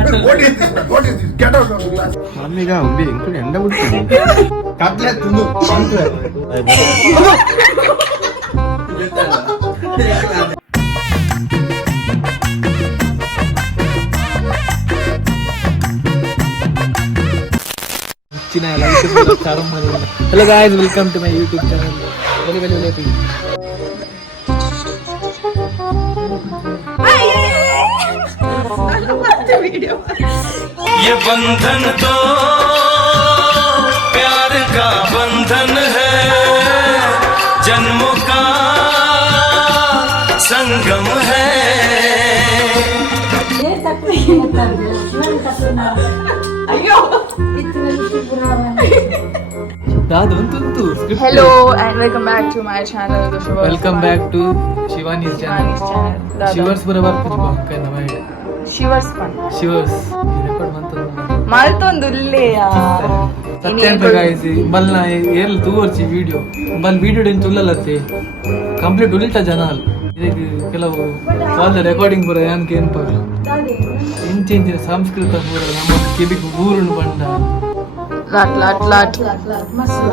What is this, man? What is this? Get out of the class. ಮಮ್ಮಿಗ ಉಂಬಿ ಇಂಕುಲ್ ಎಂಡ ಬಿಡ್ತೀನಿ ಕಟ್ಲೆ ತುಂಡು Hello guys, welcome to my YouTube channel. Very happy. ये बंधन तो प्यार का बंधन है, जन्मों का संगम है. Hello and welcome back to my channel. Welcome back to Shivani's channel. Shivers barabar kuch bakka nama hai. Shivers fun. Shivers. Record mantanda. Maltondulle yaar. ಸತ್ಯಾಂತ ಗಾಯಿಸಿ ಬಲ್ನ ಏಲ್ ತೂವರ್ಚಿ ವಿಡಿಯೋ ಬಲ್ ವಿಡಿಯೋ ಏನು ತುಲ್ಲಲತ್ತೆ ಕಂಪ್ಲೀಟ್ ಉಲ್ಟಾ ಜನ ಅಲ್ಲ ಇದಕ್ಕೆ ಕೆಲವು ಕಾಲ್ ರೆಕಾರ್ಡಿಂಗ್ ಬರೋ ಏನಕ್ಕೆ ಏನು ಪರ ಇಂಚಿನ ಸಂಸ್ಕೃತ ಪೂರ ನಮ್ಮ ಕಿವಿಗೆ ಊರುಣ್ ಬಂಡ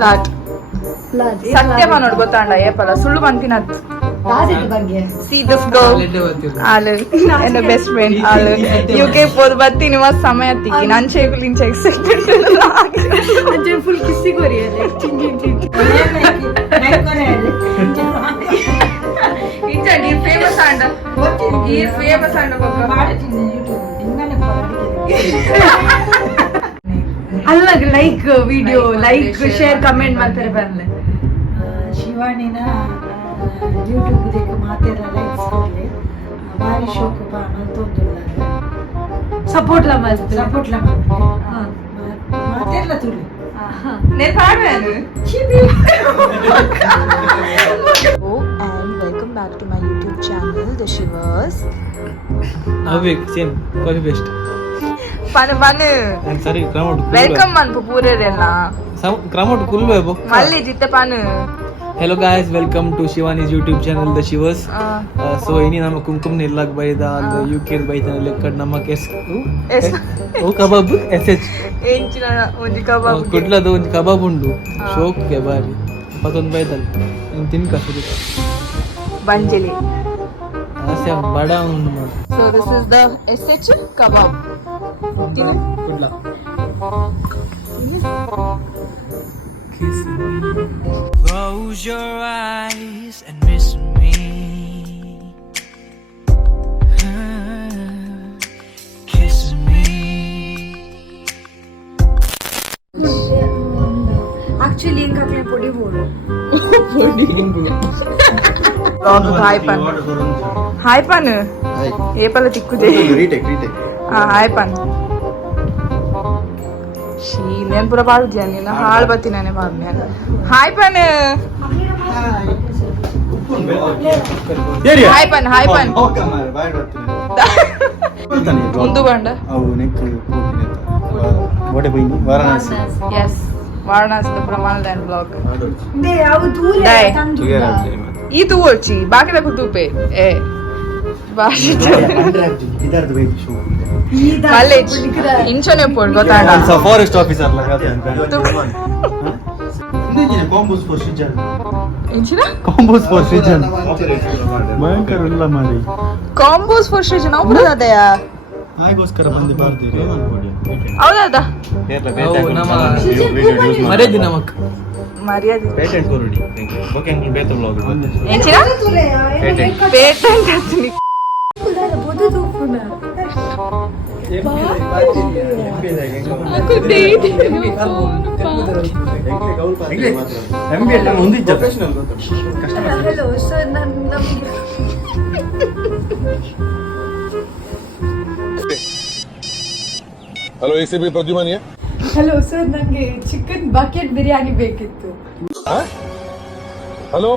ಲಾಟ್ ಸತ್ಯವ ನೋಡ್ ಗೊತ್ತಾಂಡ ಏಪಲ್ಲ ಸುಳ್ಳು ಬಂತಿನತ್ See this girl ಆಳು ನನ್ನ ಬೆಸ್ಟ್ ಫ್ರೆಂಡ್ ಆಳು UK ಪೋದ್ ಬತ್ತೀನಿ ಮಸ್ತ್ ಸಮಯ ತಿಕ್ಕಿ ನನ್ ಚೇಕು ಲಿಂಚ ಎಕ್ಸೈಟೆಡ್ ಅಂಜೆ ಫುಲ್ ಕಿಸ್ಸಿ ಕೊರಿಯಲ್ಲ ಇಂಚ ಈ ಫೇಮಸ್ ಆಂಡ ಬಕ್ಕ ಅಲ್ಲ like video like share comment ಮಾಡ್ತಾರೆ ಬರ್ಲೆ ಶಿವಾನಿನ ಯೂಟ್ಯೂಬ್ ದೇಕ ಮಾತೆರ ಲೈಕ್ಸ್ ಕೊಡ್ಲಿ ಬಾರಿ ಶೋಕ ಸಪೋರ್ಟ್ ಲ ಮಸ್ತ್ ಮಾತೆರ್ಲ ತುಳಿ ನೇ ಪಾಡ್ವೇನು And welcome back to my YouTube channel, The Shivers. Avik same copy paste ಪನು and sorry crowd ವೆಲ್ಕಮ್ ಅನ್ಪು ಪೂರೆರೆಲ್ಲ crowd kulve bo ಮಲ್ಲಿ ಜಿತ್ತೆ ಪನು Hello guys, welcome to Shivani's YouTube channel The Shivers. So ini nama kumkum nilak bayda allo UK bayda lekkad nama kes o kebab sh ಎಂಚಿನ ಒಂಜಿ ಕಬಾಬ್ kudla do onji kebab undu shok ke bari paton baydal in tin kasuri ಬಂಜಲಿ asya bada undu ma So this is the SH kebab. kudla Close your eyes and miss me. Kiss me. Actually ಏನ್ ಕಾಕ್ಲೆ ಪೊಡಿ ಬೋಡು hi ಪನ್ ಏಪಲ್ಲ ತಿಕ್ಕುದೆ retake hi ಪನ್ ಶೀ ನೇನ್ ಪೂರ ಬಾಳ್ದಿಯ ನೀನು ಹಾಳು ಬತ್ತಿ ನಾನೇ ಬಾಳ್ನೆ hi ಪನ್ hi ಪನ್ ಮುಂದು ಬಂಡ ಅವು ನೆಕ್ ಬೋಡೆ ಬೈನಿ ವಾರಣಾಸಿ ಎಸ್ ವಾರಣಾಸಿ ಪ್ರಮಾಣ ಲ್ಯಾಂಡ್ ಬ್ಲಾಗ್ ದೇ ಅವು ದೂರ Dai. ತುಗೇರ ಈ ತೂವರ್ಚಿ ಬಾಕಿ ಬೇಕು ತೂಪೆ ಏ ಭಾಷೆ ಇದಾರ್ದು ಬೈಕ್ ಶೋ ಕಾಲೇಜ್ ಇಂಚನೆ ಪೋಡ್ ಗೊತ್ತಾಡ forest officer combos for season ಇಂಚಿನ ಕಾಂಬೋಸ್ ಫಾರ್ ಸಿಜನ್ ಭಯಂಕರ ಇಲ್ಲ ಮಾಡಿ ಕಾಂಬೋಸ್ ಫಾರ್ ಸ್ಟೇಜ್ ನಾವು ಬರೋದದಯಾ ಹಾಗೋಸ್ಕರ ಬಂದು ಬರ್ತೀರಿ ಹೌದಾ nama maredi namak ಮರ್ಯಾದೆ ಪೇಟೆಂಟ್ ಕೊರುಡಿ ಓಕೆ ಅಂಕಲ್ ಬೇತ ಬ್ಲಾಗ್ ಇಂಚಿನ ಪೇಟೆಂಟ್ ಹಚ್ಚನಿ ಬೋದು ತೂಪುನ aku date MBA ಎಲ್ಲ ಒಂದು ಪ್ರೊಫೆಷನಲ್ ಕಸ್ಟಮರ್ ಹಲೋ ಸರ್ ನಮಗೆ Hello, ACB Pradyuman here. Hello sir ನನಗೆ ಚಿಕನ್ ಬಕೆಟ್ ಬಿರಿಯಾನಿ ಬೇಕಿತ್ತು Hello?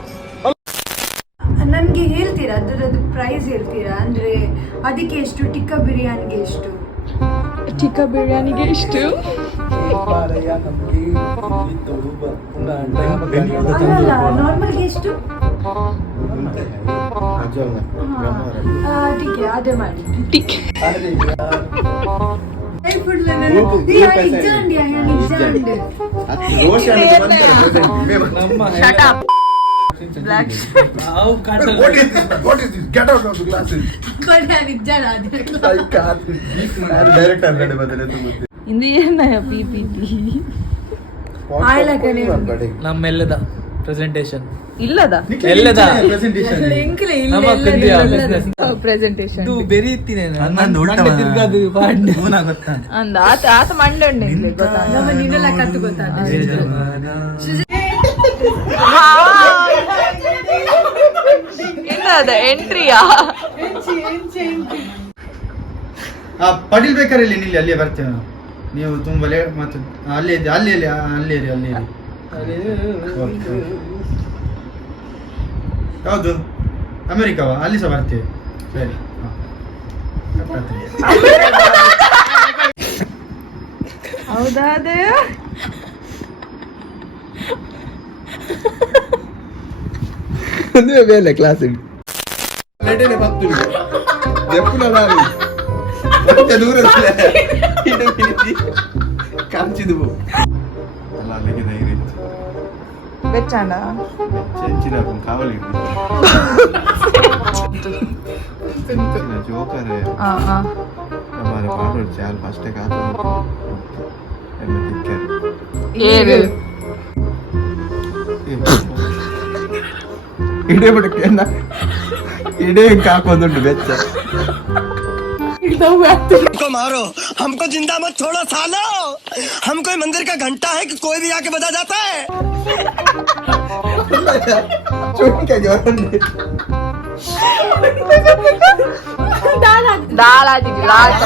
ನನಗೆ ಹೇಳ್ತೀರಾ ಅದರದ್ದು ಪ್ರೈಸ್ ಹೇಳ್ತೀರಾ ಅಂದರೆ ಅದಕ್ಕೆ ಎಷ್ಟು ಟಿಕ್ಕಾ ಬಿರಿಯಾನಿಗೆ ಎಷ್ಟು ಟಿಕ್ಕಾ ಬಿರಿಯಾನಿಗೆ ಎಷ್ಟು ಅಲ್ಲ ನಾರ್ಮಲ್ಗೆ ಎಷ್ಟು ठीक है आधे मारी Shut up. Black. ನಾವು ಕಾಟಲ್ What is this? What is this? Get out of the classes. I can't. Direct already बदले तुम मुझे. ಇಂದು ಏನಾಯ PPT ನಮ್ಮೆಲ್ಲದ ಪ್ರೆಸೆಂಟೇಷನ್ ಇಲ್ಲದ ಎಲ್ಲದ ನಮ್ಮ ಕಲ್ತಿಯ ಪ್ರೆಸೆಂಟೇಷನ್ ಇದು ಬೆರಿ ಇತ್ತೀನಿ ತಿರ್ಗದು ಪಾಡ್ನೆ ಅಂದ ಆತ ಮಂಡೆ ಉಂಡೆ ಗೊತ್ತಾ ನೀನೆಲ್ಲ ಕತ್ತು ಏನದ ಎಂಟ್ರಿಯಾ ಪಟೀಲ್ ಬೇಕಾರಲ್ಲಿ ನಿಲ್ಲಿ ಅಲ್ಲೇ ಬರ್ತೇವೆ ನಾವು. ನೀವು ತುಂಬ ಮತ್ತೆ ಅಲ್ಲೇ ಯಾವುದು ಅಮೆರಿಕವಾ ಅಲ್ಲಿ ಸಹ ಬರ್ತೇವೆ ಸರಿ ಹೌದಾ ಅದೇ ಒಂದೇ ಬೇಲೆ ಕ್ಲಾಸ್ ಲೆಟನೆ ಪತ್ತು ಎಪ್ಪುಲ ಲಾರಿ ಮತ್ತೆ ದೂರ ಇದು ಕಿರಿತಿ ಕಾಂಚಿದು ಅಲ್ಲ ಅಲ್ಲಿಗೆ ಧೈರ್ಯ ಬೆಚ್ಚಂಡ ಚೆಂಚಿನ ಕಾವಲಿ ಜೋಕರ್ हमारे पार्टनर चाल फर्स्ट का तो ಎಲ್ಲ ತಿಕ್ಕರ್ ಏರು ಇಡೇ ಬಿಡಕ್ಕೆ ಇಡೇ ಹಾಕೊಂಡುಂಟು ಬೆಚ್ಚ हमको मारो हमको जिंदा मत छोड़ो सालो हम कोई मंदिर का घंटा है कि कोई भी आके बजा जाता है ಚುಂಕೆ ಜೋರಂಡಿ ದಾಳಾಜಿಗೆ ಲಾಟ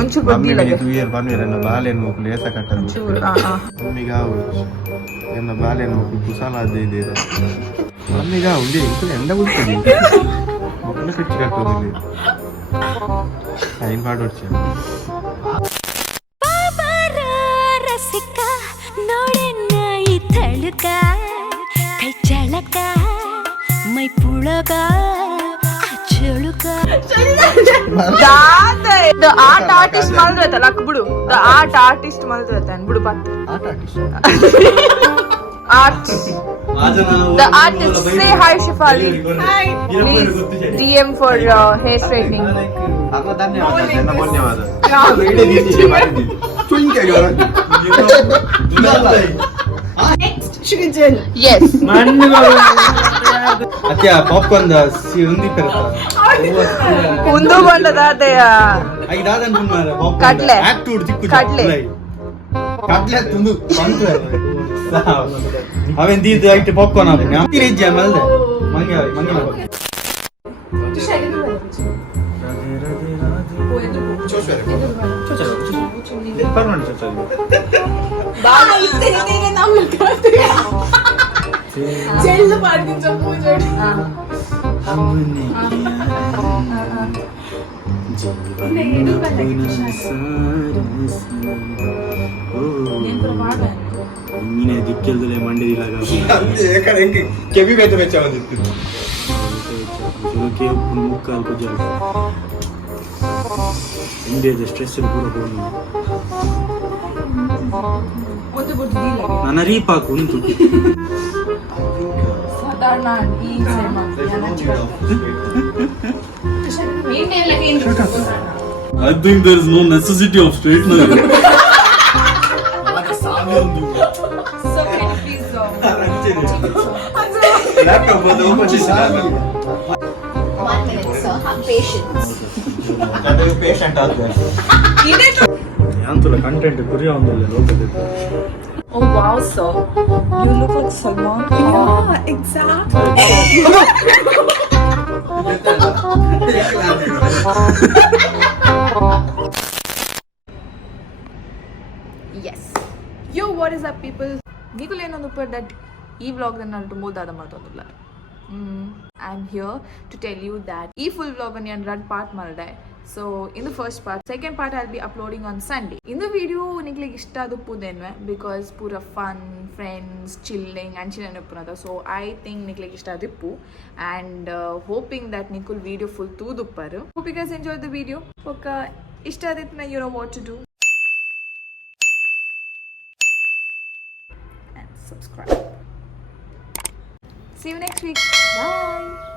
ಒಂಚೂರು ಗೊತ್ತಿಲ್ಲ ತೂಯರ್ ಬಂದಿರ ಎನ್ನ ಬಾಲೆನ್ ಮುಕ್ಕು ಲೇಸ ಕಟ್ಟದು ಒಂಚೂರು ಮಮ್ಮಿಗಾವು ಎನ್ನ ಬಾಲೆನ್ ಮುಕ್ಕು ಕುಸಾಲಾದ ಇದೆ ಮಮ್ಮಿಗಾವು ಉಂಡಿ ಇಂಕು ಎಂಡ ಬಿಡ್ತದೆ ಮುಕ್ಕನ ಕಚ್ಚಿ ಕಟ್ಟೋದಿಲ್ಲ ಸೈನ್ ಮಾಡೋಡ್ಚ ರಸಿಕ ನೋಡೆನ್ನ ಈ ತಳುಕ ಕೈ ಚಳಕ ಮೈ ಪುಳಕ ಚಳುಕ ದ ಆರ್ಟ್ ಆರ್ಟಿಸ್ಟ್ ಮಲ್ದ್ರತ ಲಕ್ಬಿಡು ದ ಆರ್ಟ್ ಆರ್ಟಿಸ್ಟ್ ಮಲ್ದ್ರತ ಅನ್ಬಿಡು ಪತ್ art the artist say hi Shifali please DM for hair straightening ಧನ್ಯವಾದ ಚುಂಕೆ yes ಅತ್ಯ ಪಾಪ್ಕಾರ್ನ್ ಉಂದಿ ಉಂದು ಬಂದದಾದೆಯ ಕಡ್ಲೆ ಕಡ್ಲೆ ತುಂದು ಅವೇನ್ ದೀದು ಐಟ್ ಪಾಪ್ಕಾರ್ನ್ ಆಗಿ ರಿಜ್ಜ ಮಲ್ದೆ ಮಂಗೆ ದಿಕ್ಕಲ್ದಲ್ಲೇ ಮಂಡಿಲಾಗ ಕೆವಿ ಬೇತ ಬೆಚ್ಚ ಬಂದಿತ್ತು ಮುಕ್ಕಾಲು ಕುಜ ಇಂಡಿಯಾದ ಸ್ಟ್ರೆಸ್ ಪೂರ ನನ್ನ ರೀಪಾಕು ಉಂಟು ಸಾಧಾರಣ ಈ I think there is no necessity of straightener. ಯಾಂತುಲ ಕಂಟೆಂಟ್ ಕುರಿಯ ಒಂದಿಲ್ಲ ಲೋಕದಲ್ಲಿ. Oh wow, sir. You look like Salman. Yeah, exactly. Yes. Yo, what is up, people? Nikul ಏನೊಂದು ಪರ್ ದಟ್ ಈ ವ್ಲಾಗ್ ನಾನು ತುಂಬಾದ ಮಾತಾಡೋದಿಲ್ಲ. I'm here to tell you that ಈ full vlog ನಾನು ರನ್ ಪಾರ್ಟ್ ಮಾಡಿದೆ so in the first part, second part I'll be uploading on Sunday. In the video ನಿಕ್ಲಿಗೆ ಇಷ್ಟ ಅದು ಪುದೆನ್ವೆ ಬಿಕಾಸ್ ಪೂರ ಫನ್ ಫ್ರೆಂಡ್ಸ್ ಚಿಲ್ಲಿಂಗ್ ಆ್ಯಂಡ್ ಚಿಲ್ಲನ್ ಉಪ್ಪುನದ ಸೊ ಐ ಥಿಂಕ್ ನಿಕ್ಲಿಗೆ ಇಷ್ಟ ಆದಿಪ್ಪು ಆ್ಯಂಡ್ ಹೋಪಿಂಗ್ ದಟ್ ನಿಕುಲ್ ವಿಡಿಯೋ ಫುಲ್ ತೂದುಪ್ಪರು. Hope you guys enjoy the video. ಒಕ್ಕ ಇಷ್ಟ ಆದಿತ್ತು you know what to do and subscribe. See you next week. Bye.